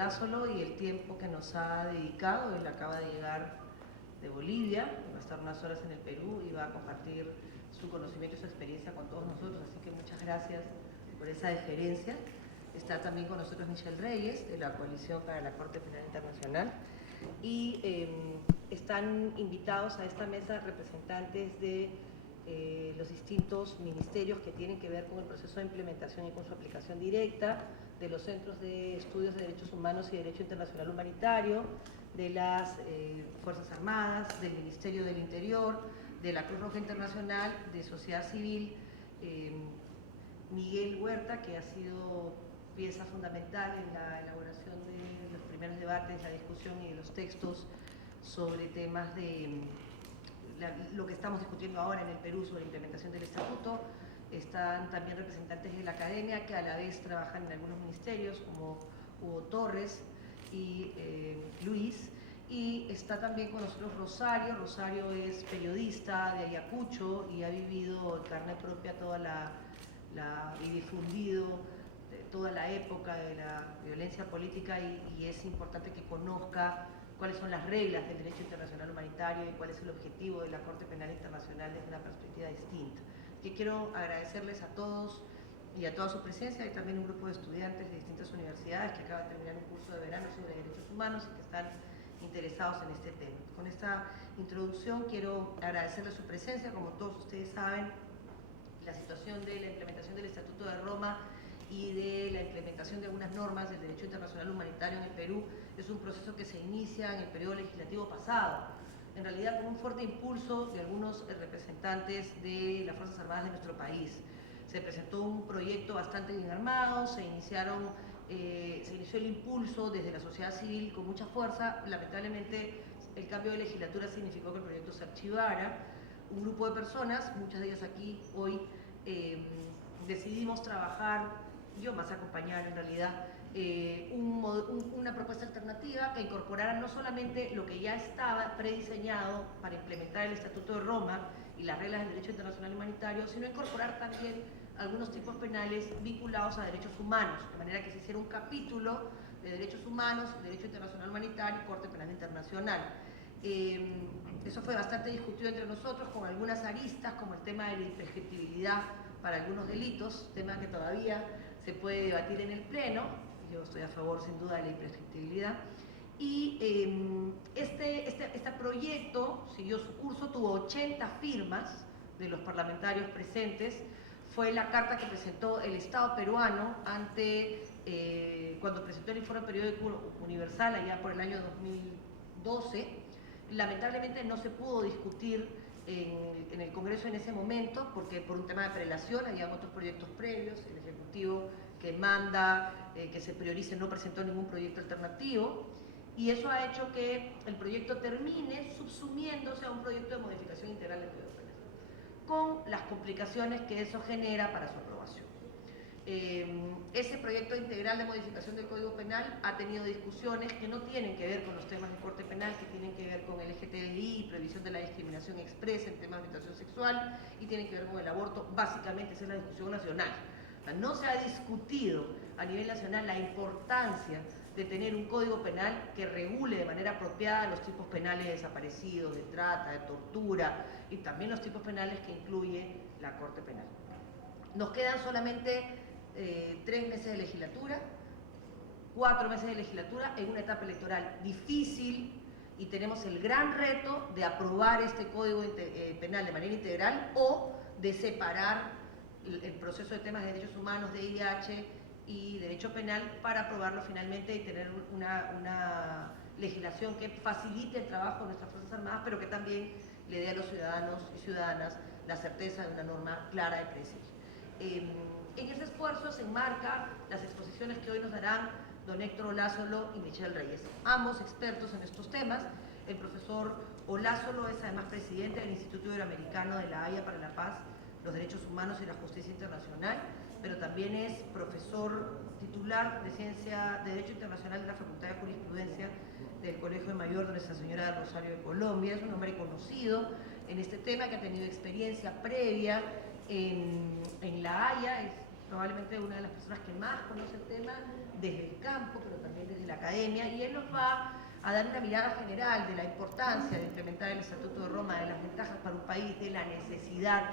Lázolo y el tiempo que nos ha dedicado. Él acaba de llegar de Bolivia, va a estar unas horas en el Perú y va a compartir su conocimiento y su experiencia con todos nosotros, así que muchas gracias por esa deferencia. Está también con nosotros Michelle Reyes, de la Coalición para la Corte Penal Internacional, y están invitados a esta mesa representantes de los distintos ministerios que tienen que ver con el proceso de implementación y con su aplicación directa, de los Centros de Estudios de Derechos Humanos y Derecho Internacional Humanitario, de las Fuerzas Armadas, del Ministerio del Interior, de la Cruz Roja Internacional, de Sociedad Civil, Miguel Huerta, que ha sido pieza fundamental en la elaboración de los primeros debates, la discusión y de los textos sobre temas de lo que estamos discutiendo ahora en el Perú sobre la implementación del estatuto. Están también representantes de la academia que a la vez trabajan en algunos ministerios, como Hugo Torres y Luis. Y está también con nosotros Rosario. Rosario es periodista de Ayacucho y ha vivido en carne propia y difundido toda la época de la violencia política y es importante que conozca cuáles son las reglas del derecho internacional humanitario y cuál es el objetivo de la Corte Penal Internacional desde una perspectiva distinta. Que quiero agradecerles a todos y a toda su presencia. Hay también un grupo de estudiantes de distintas universidades que acaban de terminar un curso de verano sobre derechos humanos y que están interesados en este tema. Con esta introducción quiero agradecerles su presencia. Como todos ustedes saben, la situación de la implementación del Estatuto de Roma y de la implementación de algunas normas del derecho internacional humanitario en el Perú es un proceso que se inicia en el periodo legislativo pasado, en realidad con un fuerte impulso de algunos representantes de las Fuerzas Armadas de nuestro país. Se presentó un proyecto bastante bien armado, se inició el impulso desde la sociedad civil con mucha fuerza. Lamentablemente el cambio de legislatura significó que el proyecto se archivara. Un grupo de personas, muchas de ellas aquí hoy, decidimos trabajar, yo más acompañar en realidad, una propuesta alternativa que incorporara no solamente lo que ya estaba prediseñado para implementar el Estatuto de Roma y las reglas del derecho internacional humanitario, sino incorporar también algunos tipos penales vinculados a derechos humanos, de manera que se hiciera un capítulo de derechos humanos, derecho internacional humanitario y Corte Penal Internacional. Eso fue bastante discutido entre nosotros con algunas aristas, como el tema de la imprescriptibilidad para algunos delitos, tema que todavía se puede debatir en el Pleno. Yo estoy a favor sin duda de la imprescriptibilidad. Y este proyecto siguió su curso, tuvo 80 firmas de los parlamentarios presentes. Fue la carta que presentó el Estado peruano cuando presentó el informe periódico universal allá por el año 2012. Lamentablemente no se pudo discutir en el Congreso en ese momento, porque por un tema de prelación había otros proyectos previos. El Ejecutivo que manda que se priorice no presentó ningún proyecto alternativo, y eso ha hecho que el proyecto termine subsumiéndose a un proyecto de modificación integral del Código Penal, con las complicaciones que eso genera para su aprobación. Ese proyecto integral de modificación del Código Penal ha tenido discusiones que no tienen que ver con los temas de corte penal, que tienen que ver con el LGTBI, previsión de la discriminación expresa en temas de orientación sexual, y tienen que ver con el aborto. Básicamente esa es la discusión nacional. O sea, no se ha discutido a nivel nacional la importancia de tener un código penal que regule de manera apropiada los tipos penales de desaparecidos, de trata, de tortura, y también los tipos penales que incluye la Corte Penal. Nos quedan solamente 3 meses de legislatura, 4 meses de legislatura en una etapa electoral difícil, y tenemos el gran reto de aprobar este Código Penal de manera integral o de separar el proceso de temas de derechos humanos, de IDH y derecho penal, para aprobarlo finalmente y tener una legislación que facilite el trabajo de nuestras Fuerzas Armadas, pero que también le dé a los ciudadanos y ciudadanas la certeza de una norma clara y precisa. En ese esfuerzo se enmarcan las exposiciones que hoy nos darán don Héctor Olázolo y Michelle Reyes, ambos expertos en estos temas. El profesor Olázolo es además presidente del Instituto Iberoamericano de la Haya para la Paz, los Derechos Humanos y la Justicia Internacional, pero también es profesor titular de Ciencia de Derecho Internacional de la Facultad de Jurisprudencia del Colegio de Mayor de Nuestra Señora del Rosario de Colombia. Es un hombre conocido en este tema, que ha tenido experiencia previa en La Haya. Es probablemente una de las personas que más conoce el tema desde el campo, pero también desde la academia. academia, y él nos va a dar una mirada general de la importancia de implementar el Estatuto de Roma, de las ventajas para un país, de la necesidad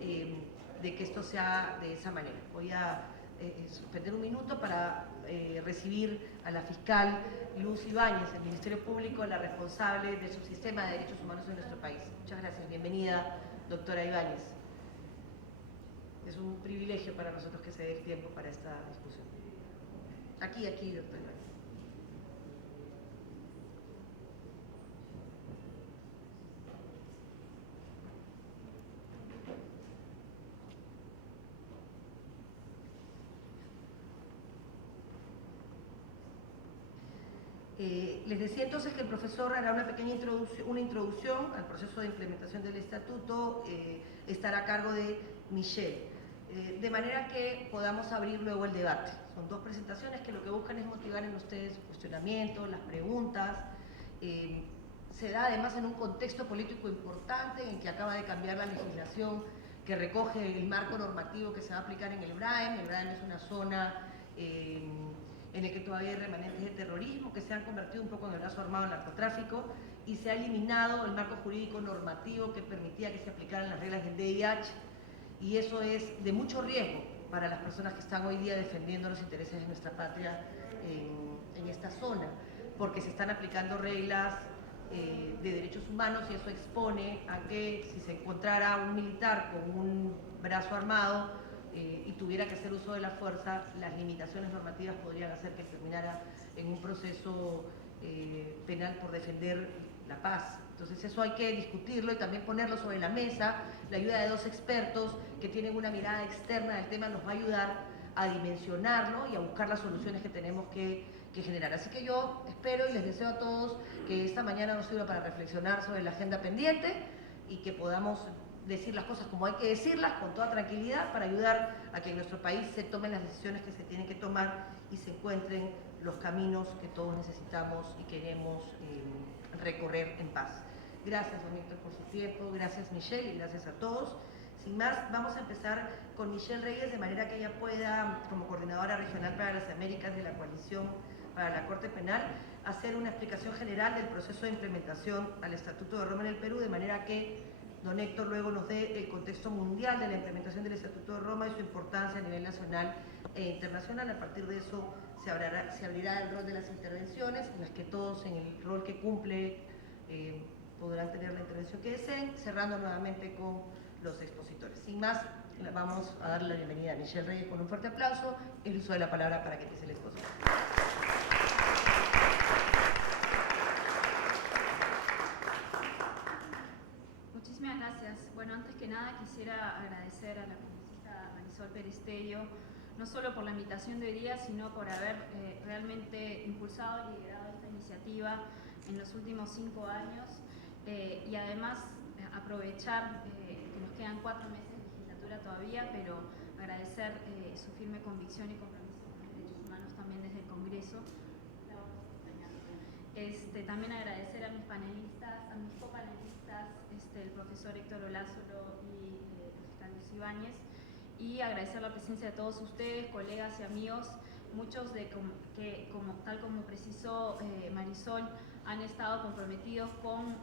de que esto sea de esa manera. Voy a suspender un minuto para recibir a la fiscal Luz Ibáñez, del Ministerio Público, la responsable del subsistema de derechos humanos en nuestro país. Muchas gracias. Bienvenida, doctora Ibáñez. Es un privilegio para nosotros que se dé el tiempo para esta discusión. Aquí, doctora Ibáñez. Les decía entonces que el profesor hará una pequeña introducción al proceso de implementación del estatuto, estará a cargo de Michelle, de manera que podamos abrir luego el debate. Son dos presentaciones que lo que buscan es motivar en ustedes su cuestionamiento, las preguntas. Se da además en un contexto político importante en que acaba de cambiar la legislación que recoge el marco normativo que se va a aplicar en el BRAEM. El BRAEM es una zona en el que todavía hay remanentes de terrorismo que se han convertido un poco en el brazo armado del narcotráfico, y se ha eliminado el marco jurídico normativo que permitía que se aplicaran las reglas del VIH, y eso es de mucho riesgo para las personas que están hoy día defendiendo los intereses de nuestra patria en esta zona, porque se están aplicando reglas de derechos humanos, y eso expone a que si se encontrara un militar con un brazo armado y tuviera que hacer uso de la fuerza, las limitaciones normativas podrían hacer que terminara en un proceso penal por defender la paz. Entonces eso hay que discutirlo y también ponerlo sobre la mesa. La ayuda de dos expertos que tienen una mirada externa del tema nos va a ayudar a dimensionarlo y a buscar las soluciones que tenemos que generar. Así que yo espero y les deseo a todos que esta mañana nos sirva para reflexionar sobre la agenda pendiente y que podamos decir las cosas como hay que decirlas, con toda tranquilidad, para ayudar a que en nuestro país se tomen las decisiones que se tienen que tomar y se encuentren los caminos que todos necesitamos y queremos recorrer en paz. Gracias, don Héctor, por su tiempo, gracias, Michelle, y gracias a todos. Sin más, vamos a empezar con Michelle Reyes, de manera que ella pueda, como coordinadora regional para las Américas de la Coalición para la Corte Penal, hacer una explicación general del proceso de implementación al Estatuto de Roma en el Perú, de manera que don Héctor luego nos dé el contexto mundial de la implementación del Estatuto de Roma y su importancia a nivel nacional e internacional. A partir de eso se abrirá el rol de las intervenciones, en las que todos, en el rol que cumple, podrán tener la intervención que deseen, cerrando nuevamente con los expositores. Sin más, vamos a darle la bienvenida a Michelle Reyes con un fuerte aplauso, el uso de la palabra para que empiece el expositor. Muchísimas gracias. Bueno, antes que nada quisiera agradecer a la congresista Marisol Perestello, no solo por la invitación de hoy día, sino por haber realmente impulsado y liderado esta iniciativa en los últimos 5 años, y además aprovechar que nos quedan 4 meses de legislatura todavía, pero agradecer su firme convicción y compromiso con los derechos humanos también desde el Congreso. También agradecer a mis panelistas, a mis copanelistas, el profesor Héctor Olázolo y el fiscal Luz Ibáñez, y agradecer la presencia de todos ustedes, colegas y amigos, muchos de que, tal como precisó Marisol, han estado comprometidos con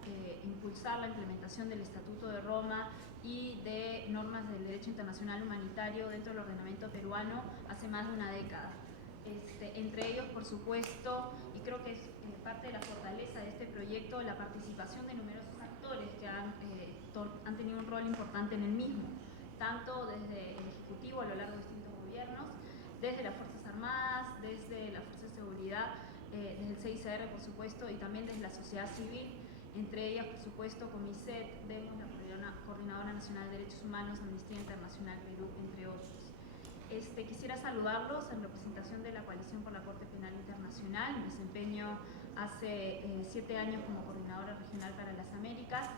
impulsar la implementación del Estatuto de Roma y de normas del derecho internacional humanitario dentro del ordenamiento peruano hace más de una década. Entre ellos, por supuesto, y creo que es parte de la fortaleza de este proyecto, la participación de numerosos actores que han tenido un rol importante en el mismo, tanto desde el Ejecutivo a lo largo de distintos gobiernos, desde las Fuerzas Armadas, desde las Fuerzas de Seguridad, desde el CICR, por supuesto, y también desde la sociedad civil, entre ellas, por supuesto, Comiset, DEMOS, la Coordinadora Nacional de Derechos Humanos, Amnistía Internacional Perú, entre otros. Quisiera saludarlos en representación de la Coalición por la Corte Penal Internacional. Me desempeño hace 7 años como coordinadora regional para las Américas.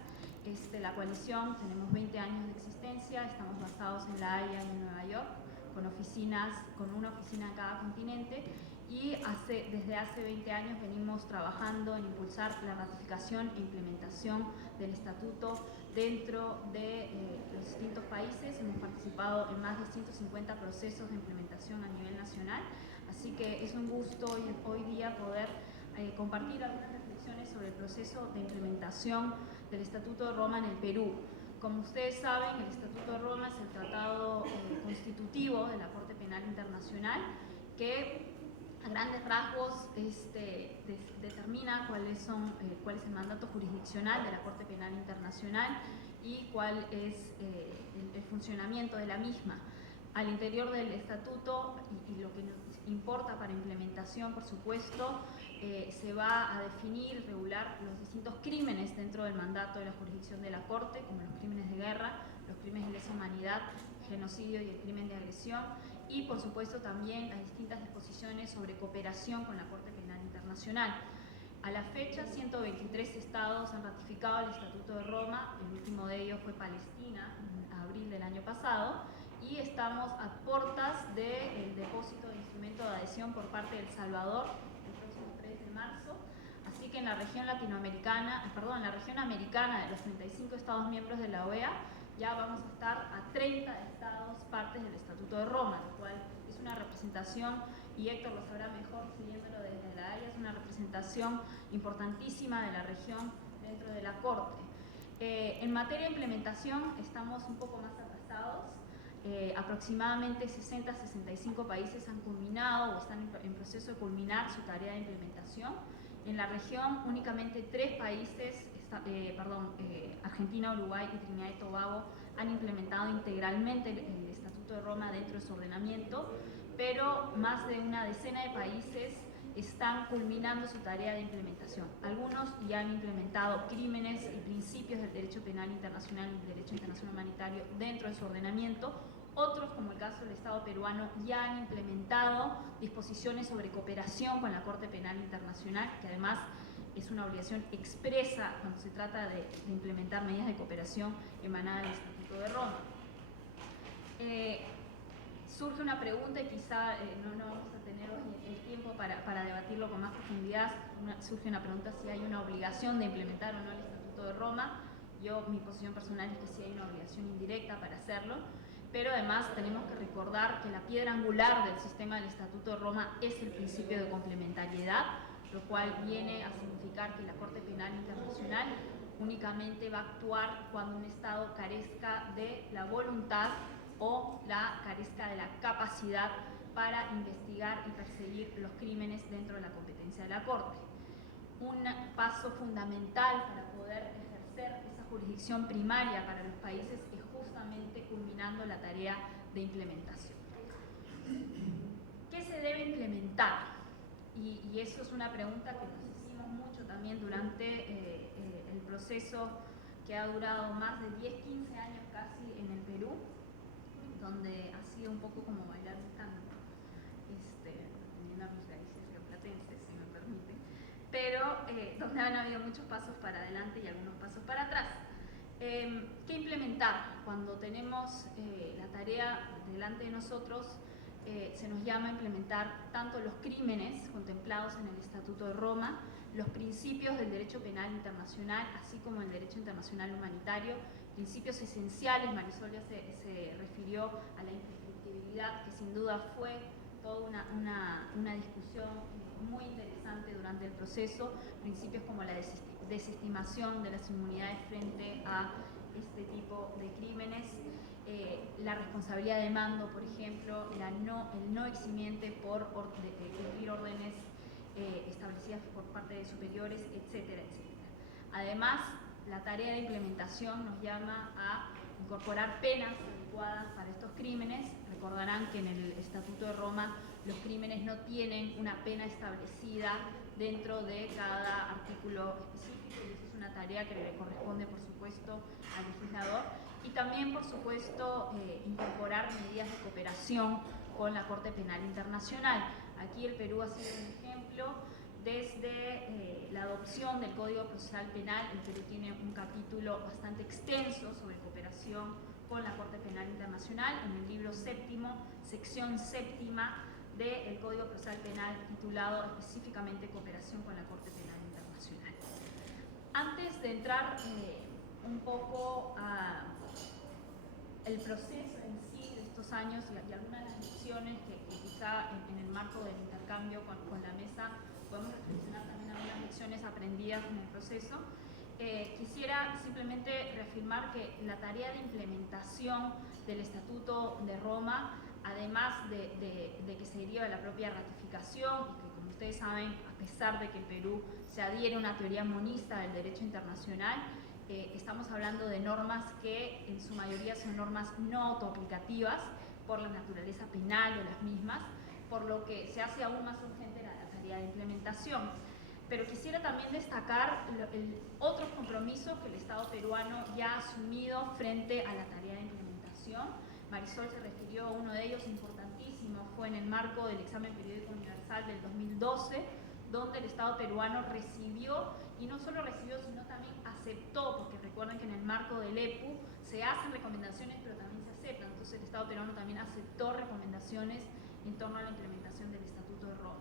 La coalición, tenemos 20 años de existencia, estamos basados en La Haya y en Nueva York, con una oficina en cada continente, y desde hace 20 años venimos trabajando en impulsar la ratificación e implementación del estatuto dentro de los distintos países. Hemos participado en más de 150 procesos de implementación a nivel nacional, así que es un gusto hoy día poder compartir algunas reflexiones sobre el proceso de implementación del Estatuto de Roma en el Perú. Como ustedes saben, el Estatuto de Roma es el tratado constitutivo de la Corte Penal Internacional que a grandes rasgos determina cuál es el mandato jurisdiccional de la Corte Penal Internacional y cuál es el funcionamiento de la misma. Al interior del estatuto, y lo que nos importa para implementación, por supuesto, se va a definir y regular los distintos crímenes dentro del mandato de la jurisdicción de la Corte, como los crímenes de guerra, los crímenes de lesa humanidad, genocidio y el crimen de agresión, y por supuesto también las distintas disposiciones sobre cooperación con la Corte Penal Internacional. A la fecha, 123 estados han ratificado el Estatuto de Roma, el último de ellos fue Palestina, en abril del año pasado, y estamos a puertas del depósito de instrumento de adhesión por parte de El Salvador el próximo 3 de marzo. Así que en la región en la región americana de los 35 estados miembros de la OEA, ya vamos a estar a 30 estados partes del Estatuto de Roma, lo cual es una representación, y Héctor lo sabrá mejor siguiéndolo desde La Haya, es una representación importantísima de la región dentro de la Corte. En materia de implementación estamos un poco más atrasados. Aproximadamente 60-65 países han culminado o están en proceso de culminar su tarea de implementación. En la región únicamente 3 países, Argentina, Uruguay y Trinidad y Tobago, han implementado integralmente el Estatuto de Roma dentro de su ordenamiento, pero más de una decena de países están culminando su tarea de implementación. Algunos ya han implementado crímenes y principios del derecho penal internacional y del derecho internacional humanitario dentro de su ordenamiento. Otros, como el caso del Estado peruano, ya han implementado disposiciones sobre cooperación con la Corte Penal Internacional, que además es una obligación expresa cuando se trata de implementar medidas de cooperación emanadas del Estatuto de Roma. Surge una pregunta y quizá no vamos a tener hoy el tiempo para debatirlo con más profundidad. Surge una pregunta si hay una obligación de implementar o no el Estatuto de Roma. Mi posición personal es que sí hay una obligación indirecta para hacerlo, pero además tenemos que recordar que la piedra angular del sistema del Estatuto de Roma es el principio de complementariedad, lo cual viene a significar que la Corte Penal Internacional únicamente va a actuar cuando un Estado carezca de la voluntad o carezca de la capacidad para investigar y perseguir los crímenes dentro de la competencia de la Corte. Un paso fundamental para poder ejercer esa jurisdicción primaria para los países es justamente culminando la tarea de implementación. ¿Qué se debe implementar? Y eso es una pregunta que nos hicimos mucho también durante el proceso que ha durado más de 10-15 años casi en el Perú, donde ha sido un poco como bailar un tango, teniendo a mis raíces rioplatenses, si me permite, pero donde han habido muchos pasos para adelante y algunos pasos para atrás. ¿Qué implementar? Cuando tenemos la tarea delante de nosotros, se nos llama a implementar tanto los crímenes contemplados en el Estatuto de Roma, los principios del derecho penal internacional, así como el derecho internacional humanitario, principios esenciales. Marisol ya se refirió a la imprescriptibilidad, que sin duda fue toda una discusión muy interesante durante el proceso, principios como la desestimación de las inmunidades frente a este tipo de crímenes, la responsabilidad de mando, por ejemplo, el no eximiente por cumplir órdenes establecidas por parte de superiores, etcétera, etcétera. Además, la tarea de implementación nos llama a incorporar penas adecuadas para estos crímenes. Recordarán que en el Estatuto de Roma los crímenes no tienen una pena establecida dentro de cada artículo específico, y eso es una tarea que le corresponde, por supuesto, al legislador. Y también, por supuesto, incorporar medidas de cooperación con la Corte Penal Internacional. Aquí el Perú ha sido un ejemplo. Desde la adopción del Código Procesal Penal, el Perú tiene un capítulo bastante extenso sobre cooperación con la Corte Penal Internacional en el libro séptimo, sección séptima del Código Procesal Penal, titulado específicamente Cooperación con la Corte Penal Internacional. Antes de entrar un poco a el proceso en sí de estos años y algunas de las lecciones que quizá en el marco del intercambio con la mesa podemos reflexionar también algunas lecciones aprendidas en el proceso. Quisiera simplemente reafirmar que la tarea de implementación del Estatuto de Roma, además de que se deriva de la propia ratificación, y que como ustedes saben, a pesar de que el Perú se adhiere a una teoría monista del derecho internacional, estamos hablando de normas que en su mayoría son normas no autoaplicativas por la naturaleza penal de las mismas, por lo que se hace aún más urgente la tarea de implementación. Pero quisiera también destacar otros compromisos que el Estado peruano ya ha asumido frente a la tarea de implementación. Marisol se refirió a uno de ellos importantísimo, fue en el marco del examen periódico universal del 2012, donde el Estado peruano recibió, y no solo recibió, sino también aceptó, porque recuerden que en el marco del EPU se hacen recomendaciones, pero también se aceptan. Entonces el Estado peruano también aceptó recomendaciones en torno a la implementación del Estatuto de Roma.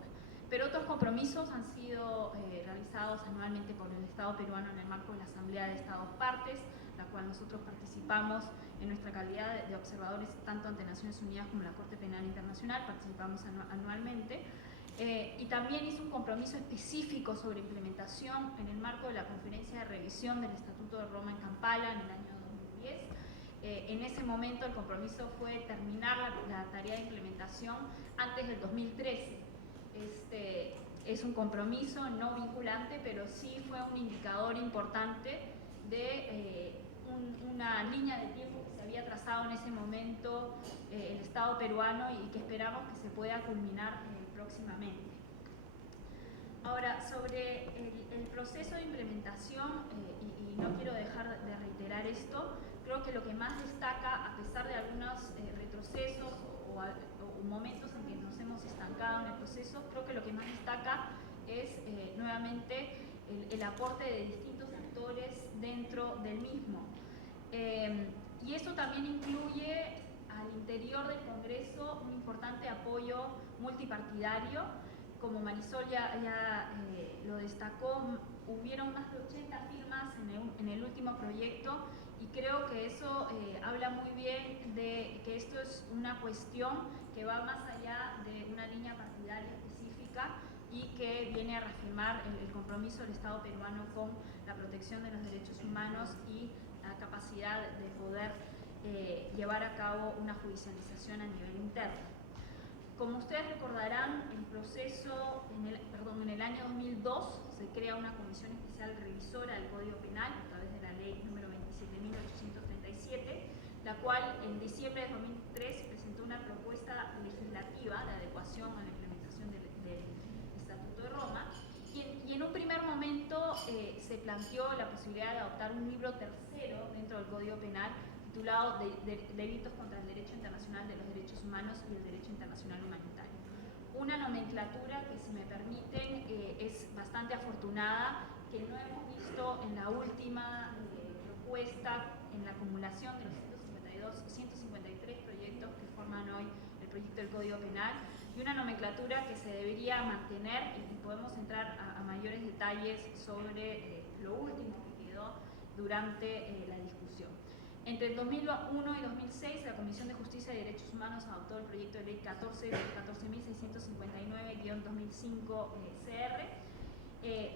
Pero otros compromisos han sido realizados anualmente por el Estado peruano en el marco de la Asamblea de Estados Partes, la cual nosotros participamos en nuestra calidad de observadores tanto ante Naciones Unidas como la Corte Penal Internacional, participamos anualmente. Y también hizo un compromiso específico sobre implementación en el marco de la conferencia de revisión del Estatuto de Roma en Kampala en el año 2010. En ese momento el compromiso fue terminar la tarea de implementación antes del 2013. Es un compromiso no vinculante, pero sí fue un indicador importante de una línea de tiempo que se había trazado en ese momento el Estado peruano y que esperamos que se pueda culminar próximamente. Ahora, sobre el proceso de implementación, y no quiero dejar de reiterar esto, creo que lo que más destaca, a pesar de algunos retrocesos o momentos en que nos hemos estancado en el proceso, creo que lo que más destaca es nuevamente el aporte de distintos actores dentro del mismo. Y eso también incluye al interior del Congreso un importante apoyo multipartidario. Como Marisol ya lo destacó, hubieron más de 80 firmas en el último proyecto, y creo que eso habla muy bien de que esto es una cuestión que va más allá de una línea partidaria específica y que viene a reafirmar el compromiso del Estado peruano con la protección de los derechos humanos y la capacidad de poder llevar a cabo una judicialización a nivel interno. Como ustedes recordarán, el proceso, en el año 2002 se crea una comisión especial revisora del Código Penal a través de la ley número 27.837, la cual en diciembre de 2003 presentó una propuesta legislativa de adecuación a la implementación del Estatuto de Roma, y en un primer momento se planteó la posibilidad de adoptar un libro tercero dentro del Código Penal titulado Delitos contra el Derecho Internacional de los Derechos Humanos y el Derecho Internacional Humanitario. Una nomenclatura que, si me permiten, es bastante afortunada, que no hemos visto en la última propuesta, en la acumulación de los 153 proyectos que forman hoy el proyecto del Código Penal, y una nomenclatura que se debería mantener, y podemos entrar a mayores detalles sobre lo último que quedó durante la discusión. Entre el 2001 y 2006, la Comisión de Justicia y Derechos Humanos adoptó el proyecto de ley 14.659-2005 CR,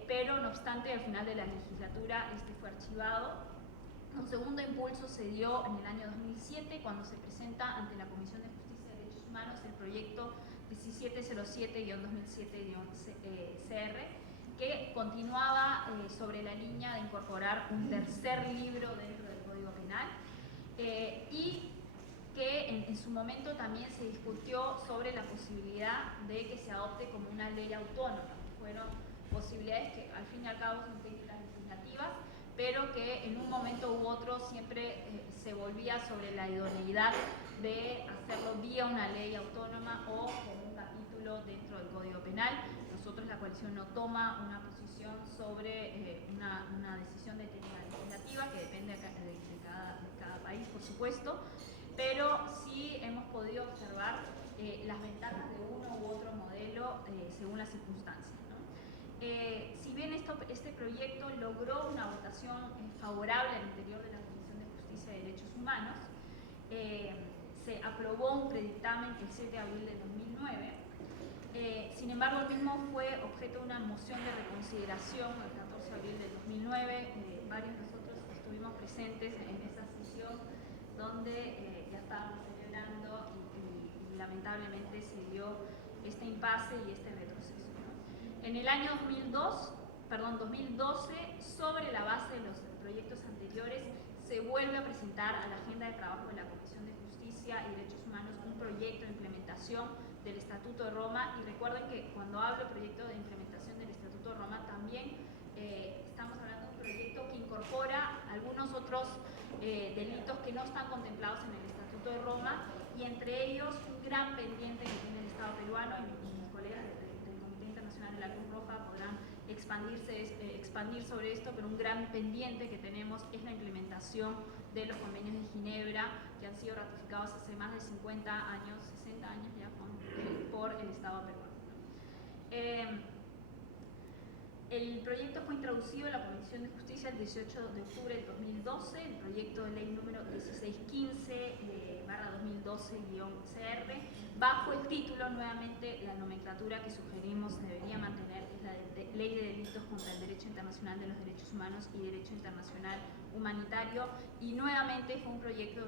pero no obstante, al final de la legislatura este fue archivado. Un segundo impulso se dio en el año 2007, cuando se presenta ante la Comisión de Justicia y Derechos Humanos el proyecto 1707-2007-CR, que continuaba sobre la línea de incorporar un tercer libro dentro del Código Penal, y que en su momento también se discutió sobre la posibilidad de que se adopte como una ley autónoma. Fueron posibilidades que al fin y al cabo son técnicas legislativas, pero que en un momento u otro siempre se volvía sobre la idoneidad de hacerlo vía una ley autónoma o como un capítulo dentro del Código Penal. Nosotros, la coalición, no toma una posición sobre una decisión de técnica legislativa, que depende de cada país, por supuesto, pero sí hemos podido observar las ventajas de uno u otro modelo según las circunstancias, ¿no? Si bien este proyecto logró una votación favorable al interior de la Comisión de Justicia y Derechos Humanos, se aprobó un predictamen el 7 de abril de 2009. Sin embargo, el mismo fue objeto de una moción de consideración el 14 de abril del 2009. Varios de nosotros estuvimos presentes en esa sesión donde ya estábamos celebrando y lamentablemente se dio este impasse y este retroceso, ¿no? En el año 2012, sobre la base de los proyectos anteriores, se vuelve a presentar a la agenda de trabajo de la Comisión de Justicia y Derechos Humanos un proyecto de implementación del Estatuto de Roma. Y recuerden que cuando hablo de proyecto de implementación del Estatuto de Roma, también estamos hablando de un proyecto que incorpora algunos otros delitos que no están contemplados en el Estatuto de Roma, y entre ellos un gran pendiente que tiene el Estado peruano, y mis colegas del Comité Internacional de la Cruz Roja podrán expandir sobre esto, pero un gran pendiente que tenemos es la implementación de los convenios de Ginebra, que han sido ratificados hace más de 50 años, 60 años ya, por el Estado peruano. El proyecto fue introducido en la Comisión de Justicia el 18 de octubre del 2012, el proyecto de ley número 1615/2012-CR, bajo el título, nuevamente, la nomenclatura que sugerimos se debería mantener es la de Ley de Delitos contra el Derecho Internacional de los Derechos Humanos y Derecho Internacional Humanitario, y nuevamente fue un proyecto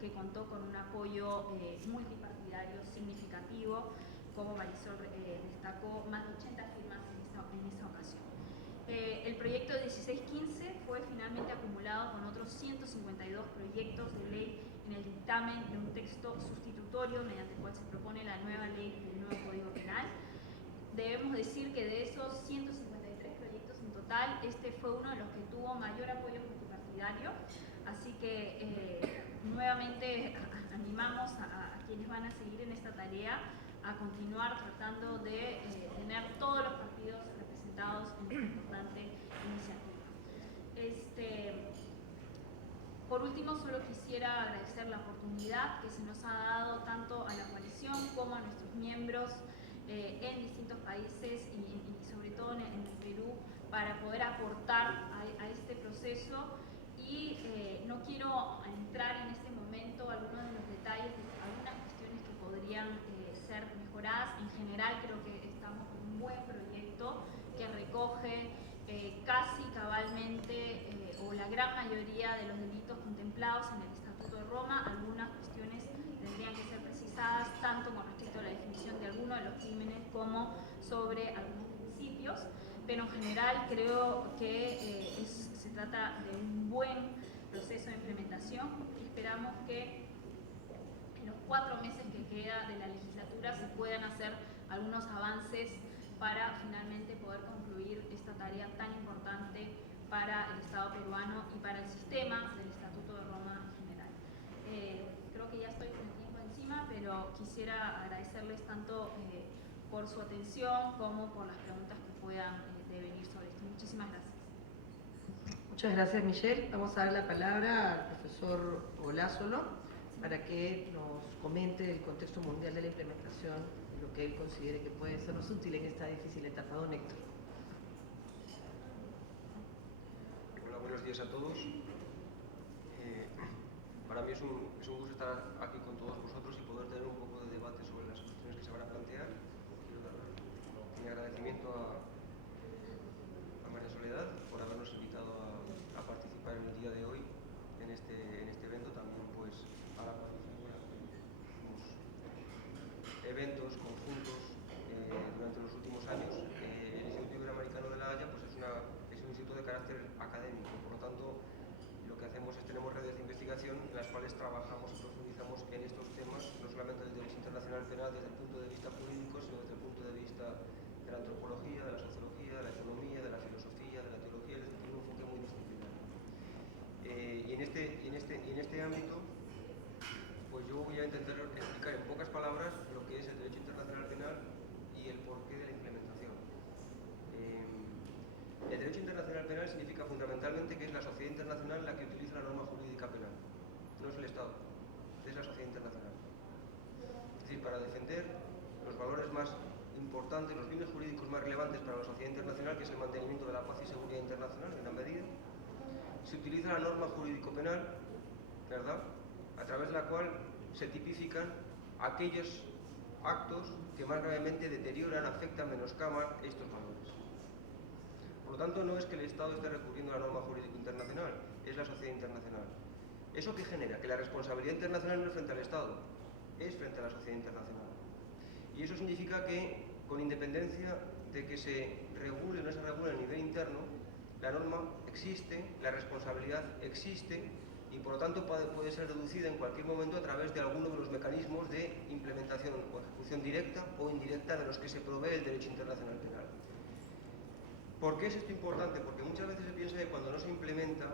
que contó con un apoyo multipartidario significativo. Como Marisol destacó, más de 80 firmas en esta ocasión. El proyecto 1615 fue finalmente acumulado con otros 152 proyectos de ley en el dictamen de un texto sustitutorio mediante el cual se propone la nueva ley del nuevo Código Penal. Debemos decir que de esos 153 proyectos en total, este fue uno de los que tuvo mayor apoyo multipartidario, así que nuevamente animamos a quienes van a seguir en esta tarea a continuar tratando de tener todos los partidos representados en esta importante iniciativa. Por último, solo quisiera agradecer la oportunidad que se nos ha dado tanto a la coalición como a nuestros miembros en distintos países y sobre todo en el Perú, para poder aportar a este proceso. Y no quiero entrar en este momento algunos de los detalles de algunas cuestiones que podrían ser mejoradas. En general creo que estamos con un buen proyecto que recoge casi cabalmente o la gran mayoría de los delitos contemplados en el Estatuto de Roma. Algunas cuestiones tendrían que ser precisadas tanto con respecto a la definición de algunos de los crímenes como sobre algunos principios, pero en general creo que se trata de un buen proceso de implementación. Esperamos que en los 4 meses que queda de la legislatura se puedan hacer algunos avances para finalmente poder concluir esta tarea tan importante para el Estado peruano y para el sistema del Estatuto de Roma en general. Creo que ya estoy con el tiempo encima, pero quisiera agradecerles tanto por su atención como por las preguntas que puedan devenir sobre esto. Muchísimas gracias. Muchas gracias, Michelle. Vamos a dar la palabra al profesor Olazolo para que nos comente el contexto mundial de la implementación y lo que él considere que puede sernos útil en esta difícil etapa. Don Héctor. Hola, buenos días a todos. Para mí es un gusto estar aquí con todos vosotros y poder tener un poco de debate sobre las cuestiones que se van a plantear. Quiero dar mi agradecimiento a María Soledad por habernos invitado a participar en el día de hoy en este evento. También pues a la coalición con la que hicimos eventos conjuntos durante los últimos años. El Instituto Iberoamericano de La Haya pues es un instituto de carácter académico, por lo tanto lo que hacemos es tenemos redes de investigación en las cuales trabajamos y profundizamos en estos temas, no solamente del derecho internacional penal desde el punto de vista jurídico, sino desde el punto de vista de la antropología, de la sociología, de la economía, de la filosofía, de la teología, es decir, un enfoque muy disciplinario. Y en este ámbito, pues yo voy a intentar explicar en pocas palabras lo que es el derecho internacional penal y el porqué de la implementación. El derecho internacional penal significa fundamentalmente que es la sociedad internacional la que utiliza la norma jurídica penal, no es el Estado, es la sociedad internacional. Es decir, para defender los valores más importantes, los bienes jurídicos más relevantes para la sociedad internacional, que es el mantenimiento de la paz y seguridad internacional en gran medida, se utiliza la norma jurídico-penal, ¿verdad?, a través de la cual se tipifican aquellos actos que más gravemente deterioran, afectan, menoscaban estos valores. Por lo tanto, no es que el Estado esté recurriendo a la norma jurídica internacional, es la sociedad internacional. ¿Eso qué genera? Que la responsabilidad internacional no es frente al Estado, es frente a la sociedad internacional. Y eso significa que, con independencia de que se regule o no se regule a nivel interno, la norma existe, la responsabilidad existe y por lo tanto puede ser deducida en cualquier momento a través de alguno de los mecanismos de implementación o ejecución directa o indirecta de los que se provee el derecho internacional penal. ¿Por qué es esto importante? Porque muchas veces se piensa que cuando no se implementa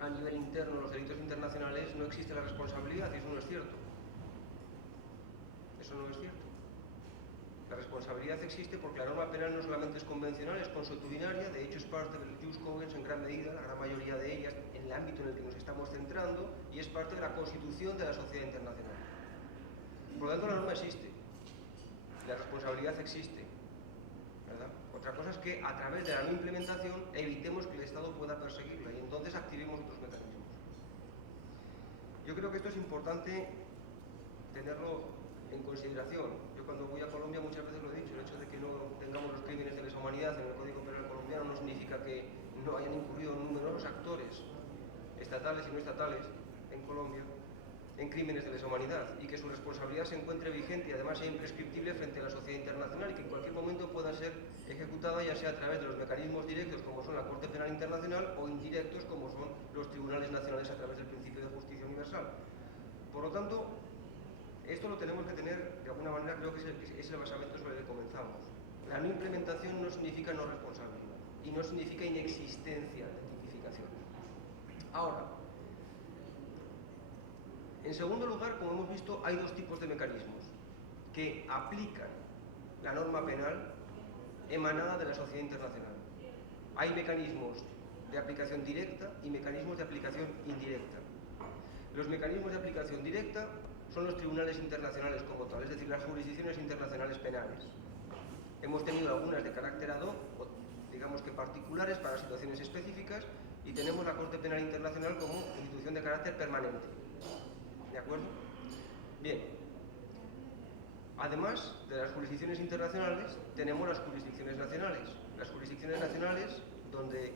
a nivel interno los delitos internacionales no existe la responsabilidad y eso no es cierto. Eso no es cierto. La responsabilidad existe porque la norma penal no solamente es convencional, es consuetudinaria, de hecho es parte del jus cogens en gran medida, la gran mayoría de ellas, en el ámbito en el que nos estamos centrando, y es parte de la constitución de la sociedad internacional. Por lo tanto, la norma existe, la responsabilidad existe, ¿verdad? Otra cosa es que a través de la no implementación evitemos que el Estado pueda perseguirla y entonces activemos otros mecanismos. Yo creo que esto es importante tenerlo en consideración. Yo cuando voy a Colombia muchas veces lo he dicho, el hecho de que no tengamos los crímenes de lesa humanidad en el Código Penal colombiano no significa que no hayan incurrido numerosos actores estatales y no estatales en Colombia en crímenes de lesa humanidad y que su responsabilidad se encuentre vigente y además sea imprescriptible frente a la sociedad internacional y que en cualquier momento pueda ser ejecutada ya sea a través de los mecanismos directos como son la Corte Penal Internacional o indirectos como son los tribunales nacionales a través del principio de justicia universal. Por lo tanto, esto lo tenemos que tener, de alguna manera, creo que es el basamento sobre el que comenzamos. La no implementación no significa no responsabilidad y no significa inexistencia de tipificación. Ahora, en segundo lugar, como hemos visto, hay dos tipos de mecanismos que aplican la norma penal emanada de la sociedad internacional. Hay mecanismos de aplicación directa y mecanismos de aplicación indirecta. Los mecanismos de aplicación directa son los tribunales internacionales como tal, es decir, las jurisdicciones internacionales penales. Hemos tenido algunas de carácter ad hoc, o digamos que particulares para situaciones específicas, y tenemos la Corte Penal Internacional como institución de carácter permanente. ¿De acuerdo? Bien. Además de las jurisdicciones internacionales, tenemos las jurisdicciones nacionales. Las jurisdicciones nacionales, donde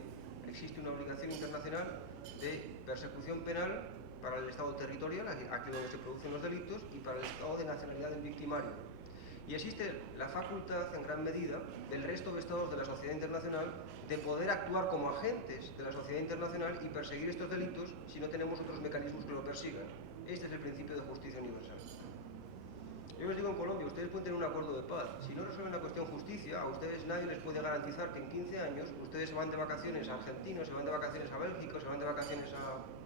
existe una obligación internacional de persecución penal para el Estado territorial, aquí donde se producen los delitos, y para el Estado de nacionalidad del victimario. Y existe la facultad, en gran medida, del resto de Estados de la sociedad internacional de poder actuar como agentes de la sociedad internacional y perseguir estos delitos si no tenemos otros mecanismos que lo persigan. Este es el principio de justicia universal. Yo les digo, en Colombia, ustedes pueden tener un acuerdo de paz. Si no resuelven la cuestión justicia, a ustedes nadie les puede garantizar que en 15 años ustedes se van de vacaciones a Argentina, se van de vacaciones a Bélgica, se van de vacaciones a